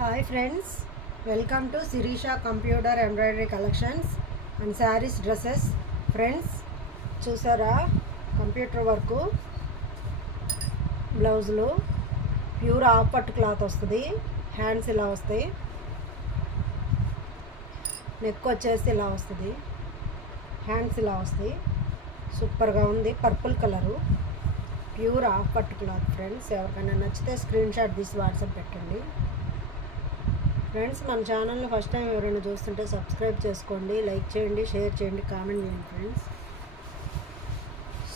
Hi friends welcome to Shirisha computer embroidery collections and saris dresses friends చూసారా? Computer work బ్లౌజులు pure of పట్టు cloth వస్తుంది hands ఇలా వస్తాయి నెక్ వచ్చేసి ఇలా వస్తుంది హ్యాండ్స్ ఇలా వస్తాయి. సూపర్గా ఉంది పర్పుల్ కలరు ప్యూర్ ఆఫ్ పట్టు క్లాత్. ఫ్రెండ్స్ ఎవరికైనా నచ్చితే స్క్రీన్ షాట్ తీసి వాట్సాప్ పెట్టండి. ఫ్రెండ్స్ మన ఛానల్ని ఫస్ట్ టైం ఎవరైనా చూస్తుంటే సబ్స్క్రైబ్ చేసుకోండి లైక్ చేయండి షేర్ చేయండి కామెంట్ చేయండి ఫ్రెండ్స్.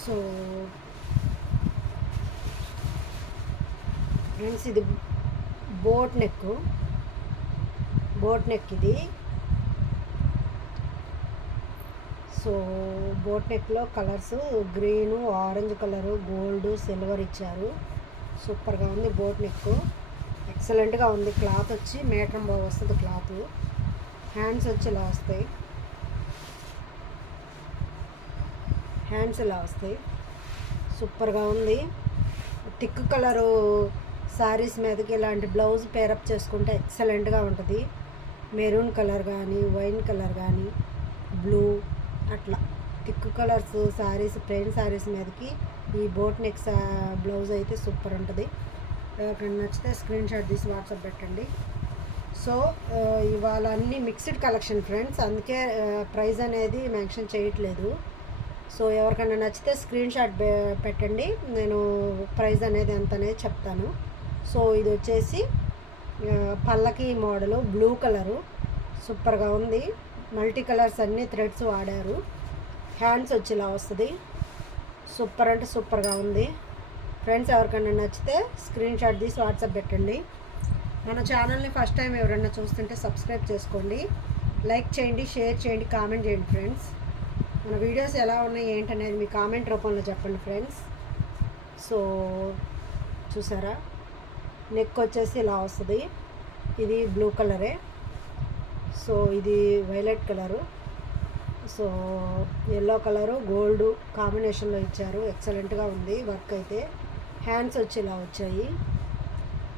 సో ఫ్రెండ్స్ ఇది బోట్ నెక్ బోట్ నెక్ ఇది. So boat నెక్లో colours green orange colour gold silver ఇచ్చారు. సూపర్గా ఉంది బోట్ నెక్ ఎక్సలెంట్గా ఉంది. క్లాత్ వచ్చి మీటర్ బాగా వస్తుంది క్లాత్. హ్యాండ్స్ వచ్చి ఇలా వస్తాయి. హ్యాండ్స్ ఇలా వస్తాయి. సూపర్గా ఉంది. థిక్ కలరు శారీస్ మీదకి ఇలాంటి బ్లౌజ్ పేరప్ చేసుకుంటే ఎక్సలెంట్గా ఉంటుంది. మెరూన్ కలర్ కానీ వైన్ కలర్ కానీ బ్లూ అట్లా. Thick colours saris plain saris మీదకి ఈ బోట్ నెక్ బ్లౌజ్ అయితే సూపర్ ఉంటుంది. Uh, uh, uh, ఎవరికైనా నచ్చితే స్క్రీన్ షాట్ తీసి వాట్సాప్ పెట్టండి. సో ఇవాళ అన్ని మిక్స్డ్ కలెక్షన్ ఫ్రెండ్స్ అందుకే ప్రైస్ అనేది మెన్షన్ చేయట్లేదు. సో ఎవరికైనా నచ్చితే స్క్రీన్ షాట్ పెట్టండి. నేను ప్రైస్ అనేది ఎంత అనేది చెప్తాను. సో ఇది వచ్చేసి పల్లకి మోడలు బ్లూ కలరు సూపర్గా ఉంది. మల్టీ కలర్స్ అన్ని థ్రెడ్స్ వాడారు. హ్యాండ్స్ వచ్చి ఇలా వస్తుంది. సూపర్ అంటే సూపర్గా ఉంది. ఫ్రెండ్స్ ఎవరికైనా నచ్చితే స్క్రీన్ షాట్ తీసి వాట్సాప్ పెట్టండి. మన ఛానల్ని ఫస్ట్ టైం ఎవరైనా చూస్తుంటే సబ్స్క్రైబ్ చేసుకోండి. లైక్ చేయండి షేర్ చేయండి కామెంట్ చేయండి ఫ్రెండ్స్. మన వీడియోస్ ఎలా ఉన్నాయి ఏంటనేది మీ కామెంట్ రూపంలో చెప్పండి ఫ్రెండ్స్. సో చూసారా? నెక్ వచ్చేసి ఇలా వస్తుంది. ఇది బ్లూ కలరే. సో ఇది violet colour. So yellow colour gold కాంబినేషన్లో ఇచ్చారు. ఎక్సలెంట్గా ఉంది వర్క్ అయితే. హ్యాండ్స్ వచ్చేలా వచ్చాయి.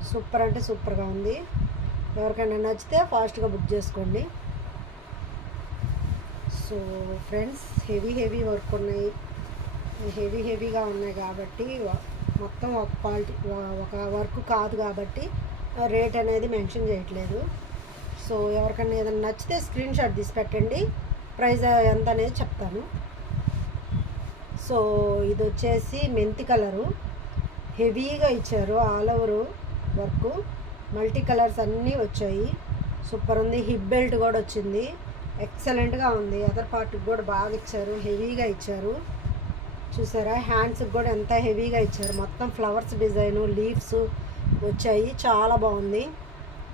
సూపర్ అంటే సూపర్గా ఉంది. ఎవరికైనా నచ్చితే ఫాస్ట్గా బుక్ చేసుకోండి. So friends heavy heavy work ఉన్నాయి. హెవీ హెవీగా ఉన్నాయి కాబట్టి మొత్తం ఒక క్వాలిటీ ఒక వర్క్ కాదు కాబట్టి రేట్ అనేది మెన్షన్ చేయట్లేదు. సో ఎవరికైనా ఏదైనా నచ్చితే స్క్రీన్ షాట్ తీసి పెట్టండి. ప్రైస్ ఎంత అనేది చెప్తాను. సో ఇది వచ్చేసి మెంతి కలరు. హెవీగా ఇచ్చారు all over work. Multi colours అన్నీ వచ్చాయి. సూపర్ ఉంది. హిప్ బెల్ట్ కూడా వచ్చింది. ఎక్సలెంట్గా ఉంది. అదర్ పార్ట్కి కూడా బాగా ఇచ్చారు. హెవీగా ఇచ్చారు. చూసారా? హ్యాండ్స్కి కూడా ఎంత హెవీగా ఇచ్చారు. మొత్తం ఫ్లవర్స్ డిజైను లీవ్స్ వచ్చాయి. చాలా బాగుంది.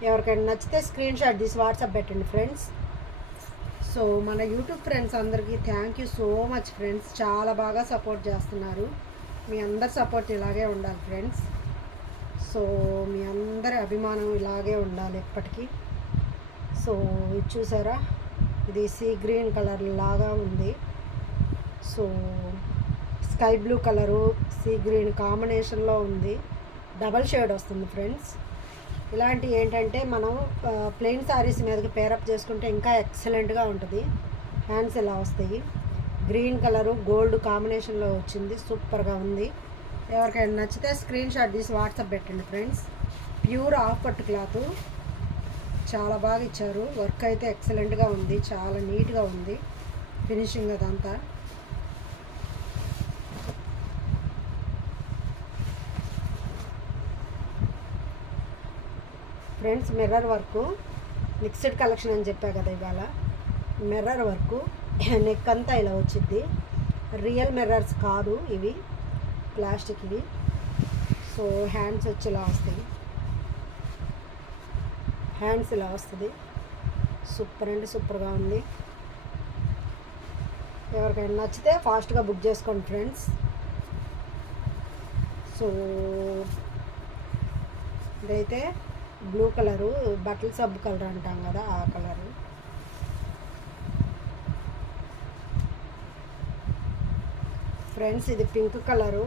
ఎవరికైనా నచ్చితే స్క్రీన్ షాట్ తీసి వాట్సాప్ పెట్టండి ఫ్రెండ్స్. సో మన యూట్యూబ్ ఫ్రెండ్స్ అందరికీ thank you so much friends. చాలా బాగా సపోర్ట్ చేస్తున్నారు. మీ అందరి సపోర్ట్ ఇలాగే ఉండాలి ఫ్రెండ్స్ సో మీ అందరి అభిమానం ఇలాగే ఉండాలి ఎప్పటికీ. సో ఇది చూసారా? ఇది సీ గ్రీన్ కలర్ లాగా ఉంది. So sky blue colour sea green కాంబినేషన్లో ఉంది. డబల్ షేడ్ వస్తుంది ఫ్రెండ్స్ ఇలాంటివి ఏంటంటే మనం ప్లెయిన్ శారీస్ మీదకి పేరప్ చేసుకుంటే ఇంకా ఎక్సలెంట్గా ఉంటుంది. హ్యాండ్స్ ఇలా వస్తాయి? గ్రీన్ కలరు గోల్డ్ కాంబినేషన్లో వచ్చింది. సూపర్గా ఉంది. ఎవరికైనా నచ్చితే స్క్రీన్ షాట్ తీసి వాట్సాప్ పెట్టండి ఫ్రెండ్స్. ప్యూర్ ఆఫ్ పట్టు క్లాత్. చాలా బాగా ఇచ్చారు. వర్క్ అయితే ఎక్సలెంట్గా ఉంది. చాలా నీట్గా ఉంది. ఫినిషింగ్ అదంతా. Friends mirror work. Mixed collection అని చెప్పా కదా ఇవాళ. Mirror work. నెక్ అంతా ఇలా వచ్చింది రియల్ మిర్రర్స్ కాదు ఇవి. ప్లాస్టిక్ ఇవి. సో హ్యాండ్స్ వచ్చి ఇలా వస్తాయి. హ్యాండ్స్ ఇలా వస్తుంది. సూపర్ అంటే సూపర్గా ఉంది. ఎవరికైనా నచ్చితే ఫాస్ట్గా బుక్ చేసుకోండి ఫ్రెండ్స్. సో ఇదైతే బ్లూ కలరు బట్టలు సబ్బు కలర్ అంటాం కదా ఆ కలరు. ఫ్రెండ్స్ ఇది పింక్ కలరు.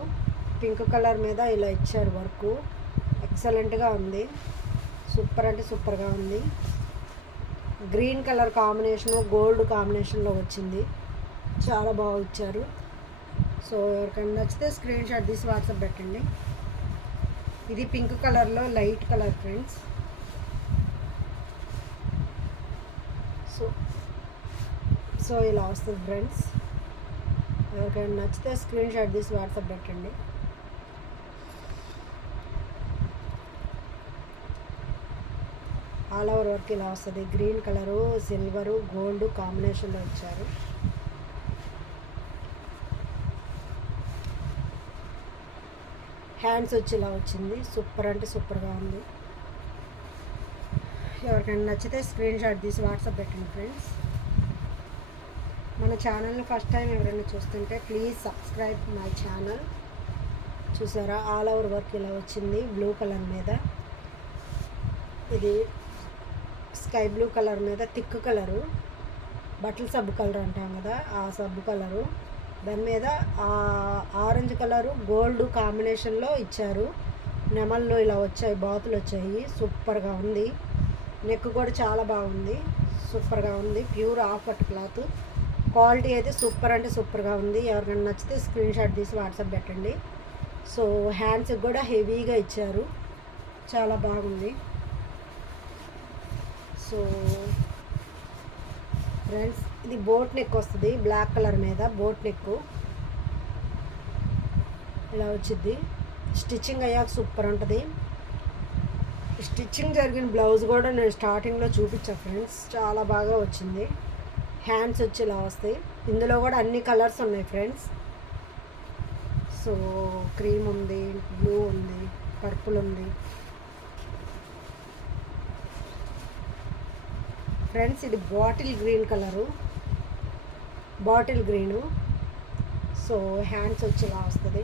పింక్ కలర్ మీద ఇలా ఇచ్చారు వర్క్. ఎక్సలెంట్గా ఉంది. సూపర్ అంటే సూపర్గా ఉంది. గ్రీన్ కలర్ కాంబినేషను గోల్డ్ కాంబినేషన్లో వచ్చింది. చాలా బాగా ఇచ్చారు. సో ఎవరికైనా నచ్చితే స్క్రీన్ షాట్ తీసి వాట్సాప్ పెట్టండి. ఇది పింక్ కలర్లో light colour friends. So so ఇలా వస్తుంది ఫ్రెండ్స్. ఎవరికైనా నచ్చితే స్క్రీన్ షాట్ తీసి వాట్సాప్ పెట్టండి. ఆల్ ఓవర్ వర్క్ ఇలా వస్తుంది. గ్రీన్ కలరు సిల్వరు గోల్డ్ కాంబినేషన్లో ఇచ్చారు. హ్యాండ్స్ వచ్చి ఇలా వచ్చింది. సూపర్ అంటే సూపర్గా ఉంది. ఎవరికైనా నచ్చితే స్క్రీన్ షాట్ తీసి వాట్సాప్ పెట్టండి ఫ్రెండ్స్ మన ఛానల్ని ఫస్ట్ టైం ఎవరైనా చూస్తుంటే ప్లీజ్ సబ్స్క్రైబ్ మై ఛానల్ చూసారా? ఆల్ ఓవర్ వర్క్ ఇలా వచ్చింది బ్లూ కలర్ మీద. ఇది స్కై బ్లూ కలర్ మీద థిక్ కలరు బట్టల సబ్బు కలర్ అంటాం కదా ఆ సబ్బు కలరు దాని మీద ఆరెంజ్ కలరు గోల్డ్ కాంబినేషన్లో ఇచ్చారు. నెమల్లో ఇలా వచ్చాయి బాతులు వచ్చాయి. సూపర్గా ఉంది. నెక్ కూడా చాలా బాగుంది. సూపర్గా ఉంది. ప్యూర్ ఆఫర్ట్ క్లాత్ క్వాలిటీ అయితే సూపర్ అంటే సూపర్గా ఉంది. ఎవరికైనా నచ్చితే స్క్రీన్ షాట్ తీసి వాట్సాప్ పెట్టండి. సో హ్యాండ్స్కి కూడా హెవీగా ఇచ్చారు. చాలా బాగుంది. సో ఫ్రెండ్స్ ఇది బోట్ నెక్ వస్తుంది. బ్లాక్ కలర్ మీద బోట్ నెక్. ఇలా వచ్చింది స్టిచ్చింగ్ అయ్యాక సూపర్ ఉంటుంది. స్టిచ్చింగ్ జరిగిన బ్లౌజ్ కూడా నేను స్టార్టింగ్లో చూపించా ఫ్రెండ్స్. చాలా బాగా వచ్చింది. హ్యాండ్స్ వచ్చేలా వస్తాయి. ఇందులో కూడా అన్ని కలర్స్ ఉన్నాయి ఫ్రెండ్స్ సో క్రీమ్ ఉంది బ్లూ ఉంది పర్పుల్ ఉంది. ఫ్రెండ్స్ ఇది bottle green colour bottle green so hands వచ్చి ఇలా వస్తుంది.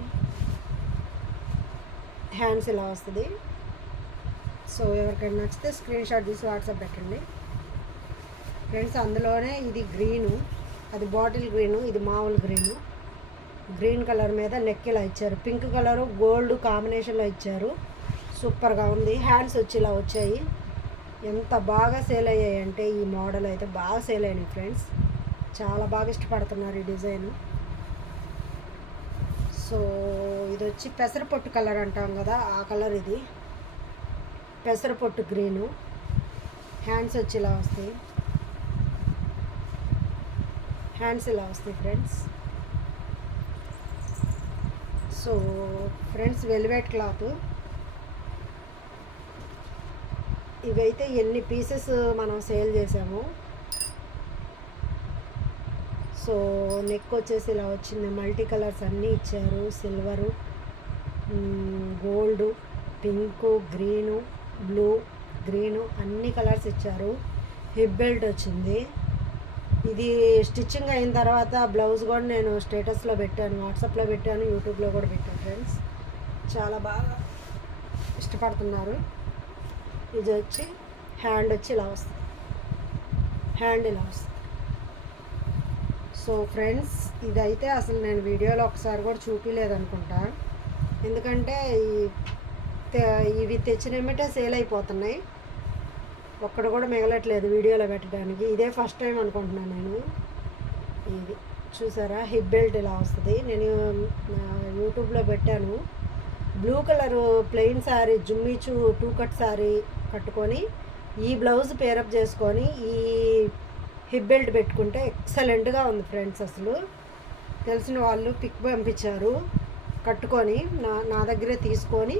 హ్యాండ్స్ ఇలా వస్తుంది. సో ఎవరికైనా నచ్చితే స్క్రీన్ షాట్ తీసి వాట్సాప్ పెట్టండి. ఫ్రెండ్స్ అందులోనే ఇది గ్రీను అది బాటిల్ గ్రీను ఇది మామూలు గ్రీను గ్రీన్ కలర్ మీద నెక్కిలా ఇచ్చారు. పింక్ కలరు గోల్డ్ కాంబినేషన్లో ఇచ్చారు. సూపర్గా ఉంది. హ్యాండ్స్ వచ్చి ఇలా వచ్చాయి. ఎంత బాగా సేల్ అయ్యాయి అంటే ఈ మోడల్ అయితే బాగా సేల్ అయినాయి ఫ్రెండ్స్ చాలా బాగా ఇష్టపడుతున్నారు ఈ డిజైన్ సో ఇది వచ్చి పెసరపొట్టు కలర్ అంటాం కదా ఆ కలర్ ఇది. పెసరపొట్టు గ్రీను హ్యాండ్స్ వచ్చి ఇలా వస్తాయి. హ్యాండ్స్ ఇలా వస్తాయి friends so friends velvet cloth ఇవైతే ఎన్ని పీసెస్ uh, మనం సేల్ చేసాము. సో నెక్ వచ్చేసి ఇలా వచ్చింది. మల్టీ కలర్స్ అన్నీ ఇచ్చారు. Silver gold pink green blue green అన్ని కలర్స్ ఇచ్చారు. హిప్ బెల్ట్ వచ్చింది. ఇది స్టిచ్చింగ్ అయిన తర్వాత బ్లౌజ్ కూడా నేను స్టేటస్లో పెట్టాను వాట్సాప్లో పెట్టాను యూట్యూబ్లో కూడా పెట్టాను ఫ్రెండ్స్. చాలా బాగా ఇష్టపడుతున్నారు. ఇది వచ్చి హ్యాండ్ వచ్చి ఇలా వస్తుంది. హ్యాండ్ ఇలా వస్తుంది. సో ఫ్రెండ్స్ ఇదైతే అసలు నేను వీడియోలో ఒకసారి కూడా చూపించలేదనుకుంటా ఎందుకంటే ఎందుకంటే ఇవి తెచ్చినమ్మటే సేల్ అయిపోతున్నాయి. ఒక్కడు కూడా మిగలట్లేదు వీడియోలో పెట్టడానికి. ఇదే ఫస్ట్ టైం అనుకుంటున్నాను నేను. ఇది చూసారా? హిప్ బెల్ట్ ఇలా వస్తుంది. నేను యూట్యూబ్లో పెట్టాను. బ్లూ కలర్ ప్లెయిన్ శారీ జుమ్మిచు టూ కట్ శారీ కట్టుకొని ఈ బ్లౌజ్ పేరప్ చేసుకొని ఈ హిప్ బెల్ట్ పెట్టుకుంటే ఎక్సలెంట్గా ఉంది ఫ్రెండ్స్ అసలు. తెలిసిన వాళ్ళు పిక్ పంపించారు. కట్టుకొని నా నా దగ్గరే తీసుకొని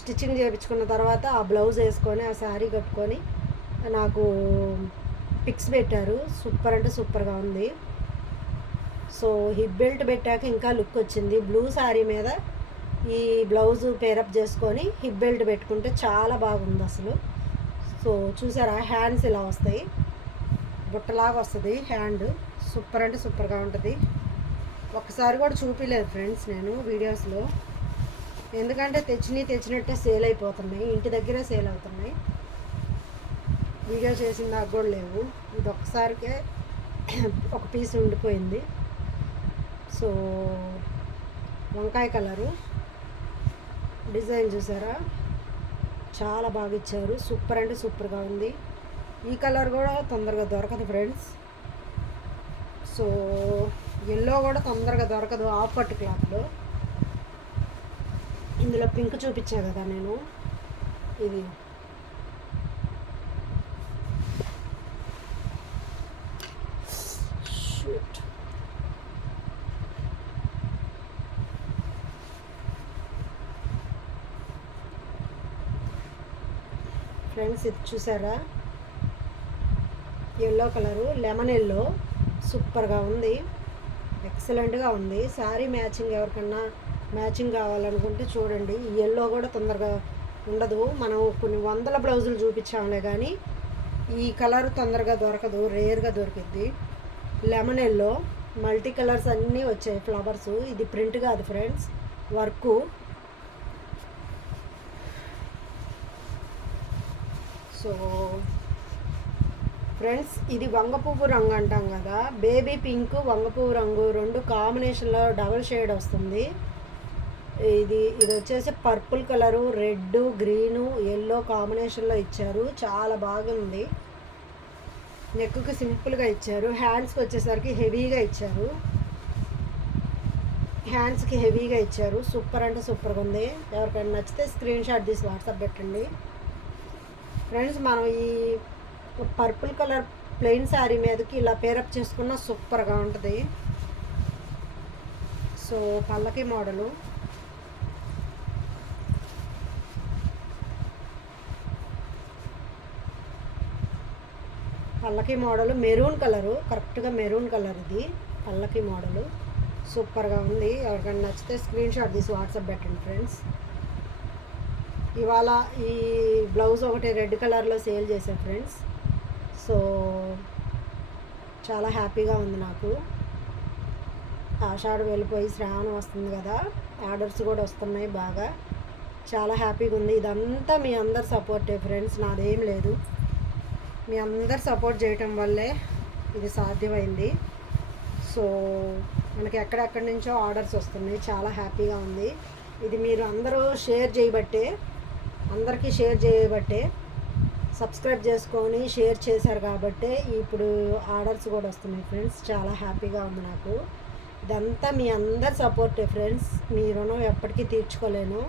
స్టిచ్చింగ్ చేయించుకున్న తర్వాత ఆ బ్లౌజ్ వేసుకొని ఆ శారీ కట్టుకొని నాకు పిక్స్ పెట్టారు. సూపర్ అంటే సూపర్గా ఉంది. సో హిప్ బెల్ట్ పెట్టాక ఇంకా లుక్ వచ్చింది. బ్లూ శారీ మీద ఈ బ్లౌజ్ పేరప్ చేసుకొని హిప్ బెల్ట్ పెట్టుకుంటే చాలా బాగుంది అసలు. సో చూసారా? హ్యాండ్స్ ఇలా వస్తాయి. బుట్టలాగా వస్తుంది హ్యాండ్. సూపర్ అంటే సూపర్గా ఉంటుంది. ఒకసారి కూడా చూపించలేదు ఫ్రెండ్స్ నేను వీడియోస్లో. ఎందుకంటే తెచ్చినవి తెచ్చినట్టే సేల్ అయిపోతున్నాయి ఇంటి దగ్గరే సేల్ అవుతున్నాయి. వీడియో చేసిన దాకా కూడా లేవు. ఇది ఒక్కసారికే ఒక పీస్ ఉండిపోయింది. సో వంకాయ కలరు. డిజైన్ చూసారా? చాలా బాగా ఇచ్చారు. సూపర్ అంటే సూపర్గా ఉంది. ఈ కలర్ కూడా తొందరగా దొరకదు ఫ్రెండ్స్. సో ఎల్లో కూడా తొందరగా దొరకదు ఆఫ్ పట్టు క్లాత్లో. ఇందులో పింక్ చూపించా కదా నేను. ఇది. ఫ్రెండ్స్ ఇది చూసారా? ఎల్లో కలరు లెమన్ ఎల్లో సూపర్గా ఉంది ఎక్సలెంట్గా ఉంది శారీ మ్యాచింగ్ ఎవరికన్నా మ్యాచింగ్ కావాలనుకుంటే చూడండి. ఈ ఎల్లో కూడా తొందరగా ఉండదు. మనం కొన్ని వందల బ్లౌజులు చూపించాములే కానీ ఈ కలర్ తొందరగా దొరకదు. రేర్గా దొరికిద్ది. లెమన్ ఎల్లో మల్టీ కలర్స్ అన్నీ వచ్చాయి ఫ్లవర్స్ ఇది ప్రింట్ కాదు ఫ్రెండ్స్ వర్కు సో ఫ్రెండ్స్ ఇది వంగపువ్వు రంగు అంటాం కదా. బేబీ పింక్ వంగపువ్వు రంగు. రెండు కాంబినేషన్లో డబల్ షేడ్ వస్తుంది. ఇది ఇది వచ్చేసి purple colour red green yellow కాంబినేషన్లో ఇచ్చారు. చాలా బాగుంది. నెక్కి సింపుల్గా ఇచ్చారు. హ్యాండ్స్కి వచ్చేసరికి హెవీగా ఇచ్చారు. హ్యాండ్స్కి హెవీగా ఇచ్చారు. సూపర్ అంటే సూపర్గా ఉంది. ఎవరికైనా నచ్చితే స్క్రీన్ షాట్ తీసి వాట్సాప్ పెట్టండి. ఫ్రెండ్స్ మనం ఈ పర్పుల్ కలర్ ప్లెయిన్ శారీ మీదకి ఇలా పేరప్ చేసుకున్న సూపర్గా ఉంటుంది. సో పల్లకి మోడలు. పల్లకి మోడల్ మెరూన్ కలరు కరెక్ట్గా మెరూన్ కలర్ ఇది పల్లకి మోడలు. సూపర్గా ఉంది. ఎవరికైనా నచ్చితే స్క్రీన్ షాట్ తీసి వాట్సాప్ పెట్టండి ఫ్రెండ్స్. ఇవాళ ఈ బ్లౌజ్ ఒకటి రెడ్ కలర్లో సేల్ చేసా ఫ్రెండ్స్. సో చాలా హ్యాపీగా ఉంది నాకు. ఆషాఢం వెళ్ళిపోయి శ్రావణం వస్తుంది కదా ఆర్డర్స్ కూడా వస్తున్నాయి బాగా. చాలా హ్యాపీగా ఉంది. ఇదంతా మీ అందరు సపోర్టే ఫ్రెండ్స్. నాదేం లేదు. మీ అందరు సపోర్ట్ చేయటం వల్లే ఇది సాధ్యమైంది. సో మనకి ఎక్కడెక్కడి నుంచో ఆర్డర్స్ వస్తున్నాయి. చాలా హ్యాపీగా ఉంది. ఇది మీరు అందరూ షేర్ చేయబట్టే అందరికీ షేర్ చేయబట్టే సబ్స్క్రైబ్ చేసుకొని షేర్ చేశారు కాబట్టి ఇప్పుడు ఆర్డర్స్ కూడా వస్తున్నాయి ఫ్రెండ్స్. చాలా హ్యాపీగా ఉంది నాకు. ఇదంతా మీ అందరి సపోర్టే ఫ్రెండ్స్. మీ రుణం ఎప్పటికీ తీర్చుకోలేను.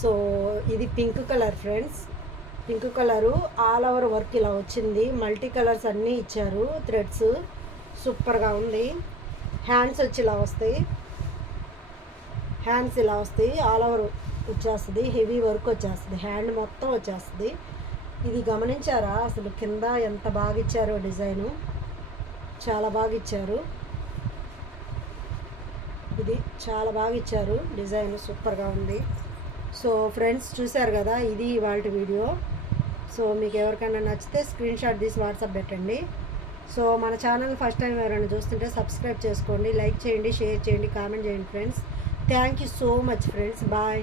సో ఇది pink colour friends. Pink colour. All over work ఇలా వచ్చింది. మల్టీ కలర్స్ అన్నీ ఇచ్చారు. థ్రెడ్స్ సూపర్గా ఉంది. హ్యాండ్స్ వచ్చి ఇలా వస్తాయి. హ్యాండ్స్ ఇలా వస్తాయి. ఆల్ ఓవర్ వచ్చేస్తుంది. హెవీ వర్క్ వచ్చేస్తుంది. హ్యాండ్ మొత్తం వచ్చేస్తుంది. ఇది గమనించారా? అసలు కింద ఎంత బాగా ఇచ్చారో డిజైను. చాలా బాగా ఇచ్చారు. ఇది చాలా బాగా ఇచ్చారు. డిజైన్ సూపర్గా ఉంది. సో ఫ్రెండ్స్ చూశారు కదా? ఇది వాళ్ళ వీడియో. సో మీకు ఎవరికైనా నచ్చితే స్క్రీన్ షాట్ తీసి వాట్సాప్ పెట్టండి. సో మన ఛానల్ ఫస్ట్ టైం ఎవరైనా చూస్తుంటే సబ్స్క్రైబ్ చేసుకోండి లైక్ చేయండి షేర్ చేయండి కామెంట్ చేయండి friends. Thank you so much friends. Bye.